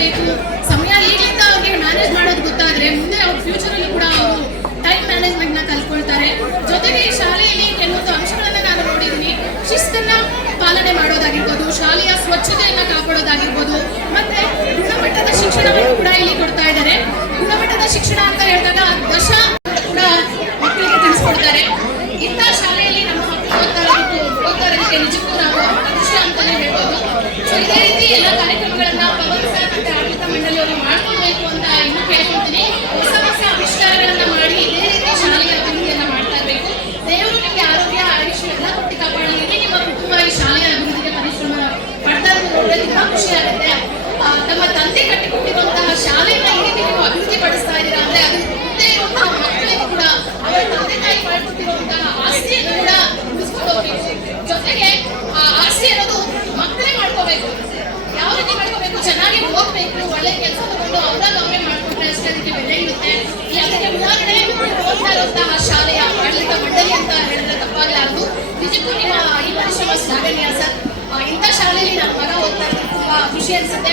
ಬೇಕು, ಸಮಯ ಈಗಲಿಂದ ಅವ್ರಿಗೆ ಮ್ಯಾನೇಜ್ ಮಾಡೋದು ಗೊತ್ತಾದ್ರೆ ಮುಂದೆ ಅವ್ರ ಫ್ಯೂಚರಲ್ಲಿ ಕೂಡ ಅವರು ಟೈಮ್ ಮ್ಯಾನೇಜ್ಮೆಂಟ್ನ ಕಲ್ತ್ಕೊಳ್ತಾರೆ. ಜೊತೆಗೆ ಈ ಶಾಲೆಯಲ್ಲಿ ಕೆಲವೊಂದು ಅಂಶಗಳನ್ನ ನಾನು ನೋಡಿದ್ದೀನಿ. ಶಿಸ್ತನ್ನ ಪಾಲನೆ ಮಾಡೋದಾಗಿರ್ಬೋದು, ಶಾಲೆಯ ಸ್ವಚ್ಛತೆಯನ್ನ ಕಾಪಾಡೋದಾಗಿರ್ಬೋದು, ಮತ್ತೆ ಗುಣಮಟ್ಟದ ಶಿಕ್ಷಣವನ್ನು ಕೂಡ ಇಲ್ಲಿ ಕೊಡ್ತಾ ಇದ್ದಾರೆ. ಗುಣಮಟ್ಟದ ಶಿಕ್ಷಣ ಅಂತ ಹೇಳಿದಾಗ ದಶ ಕೂಡ ಮಕ್ಕಳಿಗೆ ತಿಳಿಸ್ಕೊಡ್ತಾರೆ. ಇಂಥ ಶಾಲೆಯಲ್ಲಿ ನಮ್ಮ ಮಕ್ಕಳು ಓದ್ತಾ ಇರೋದಕ್ಕೆ ನಿಜಕ್ಕೂ ನಾವು ಅದೃಷ್ಟ ಅಂತಾನೆ ಹೇಳ್ಬೋದು. ಸೊ ಇದೇ ರೀತಿ ಎಲ್ಲ ಕಾರ್ಯಕ್ರಮಗಳನ್ನ ಪವನ್ ಸರ್ ಮತ್ತೆ ಆಡಳಿತ ಮಂಡಳಿಯವರು ಮಾಡ್ಕೊಳ್ಬೇಕು ಅಂತ ಇನ್ನು ಕೇಳ್ಕೊಳ್ತೀನಿ. ಹೊಸ ಹೊಸ ಆವಿಷ್ಕಾರಗಳನ್ನ ಮಾಡಿ ಇದೇ ರೀತಿ ಶಾಲೆಯ ಅಭಿವೃದ್ಧಿಯನ್ನ ಮಾಡ್ತಾ ಇರಬೇಕು. ದೇವರು ನಿಮಗೆ ಆರೋಗ್ಯ ಆಯುಷ್ಯ ಎಲ್ಲ ಕೊಟ್ಟು ಕಾಪಾಡಲಿ. ನಿಮ್ಮ ಕುಟುಂಬ ಈ ಶಾಲೆಯ ಅಭಿವೃದ್ಧಿಗೆ ಪರಿಶ್ರಮ ಪಡ್ತಾ ಇರೋದು ನೋಡಿದ್ರೆ ತುಂಬಾ ಖುಷಿ ಆಗುತ್ತೆ. ತಮ್ಮ ತಂದೆ ಕಟ್ಟಿಕೊಟ್ಟಿರುವಂತಹ ಶಾಲೆಯನ್ನ ಈ ರೀತಿ ನೀವು ಅಭಿವೃದ್ಧಿ ಪಡಿಸ್ತಾ ಇದ್ದೀರಾ ಅಂದ್ರೆ ಅದು ಮುಂದೆ ಇರುವಂತಹ ಮಕ್ಕಳಿಗೂ ಕೂಡ ಅವರ ತಂದೆ ತಾಯಿ ಮಾಡಿಕೊಟ್ಟಿರುವಂತಹ ಆಸ್ತಿಯನ್ನು ಕೂಡ ಉಳಿಸ್ಕೊಂಡು ಹೋಗ್ಬೇಕು. ಜೊತೆಗೆ ಆ ಆಸ್ತಿ ಅನ್ನೋದು ಮಕ್ಕಳೇ ಮಾಡ್ಕೋಬೇಕು. ಯಾವ ರೀತಿ ಮಾಡ್ಕೋಬೇಕು? ಚೆನ್ನಾಗಿ ಓದ್ಬೇಕು, ಒಳ್ಳೆ ಕೆಲಸ ತಗೊಂಡು ಅವರಾಗ ಅವರೇ ಮಾಡ್ಕೊಂಡ್ರೆ ಅಷ್ಟೇ ಅದಕ್ಕೆ ಬೆಲೆ ಇರುತ್ತೆ. ಅದಕ್ಕೆ ಉದಾಹರಣೆ ಓದ್ತಾ ಇರುವಂತಹ ಶಾಲೆಯ ಆಡಳಿತ ಮಂಡಳಿ ಅಂತ ಹೇಳಿದ್ರೆ ತಪ್ಪಾಗಲಾರದು. ನಿಜಕ್ಕೂ ನಿಮ್ಮ ಈ ಪರಿಶ್ರಮ ಶ್ಲಾಘನೀಯ ಸರ್. ಇಂಥ ಶಾಲೆಯಲ್ಲಿ ನಮ್ಮ ಮಗ ಓದ್ತಾ ಇರೋದು ತುಂಬಾ ಖುಷಿ ಅನಿಸುತ್ತೆ.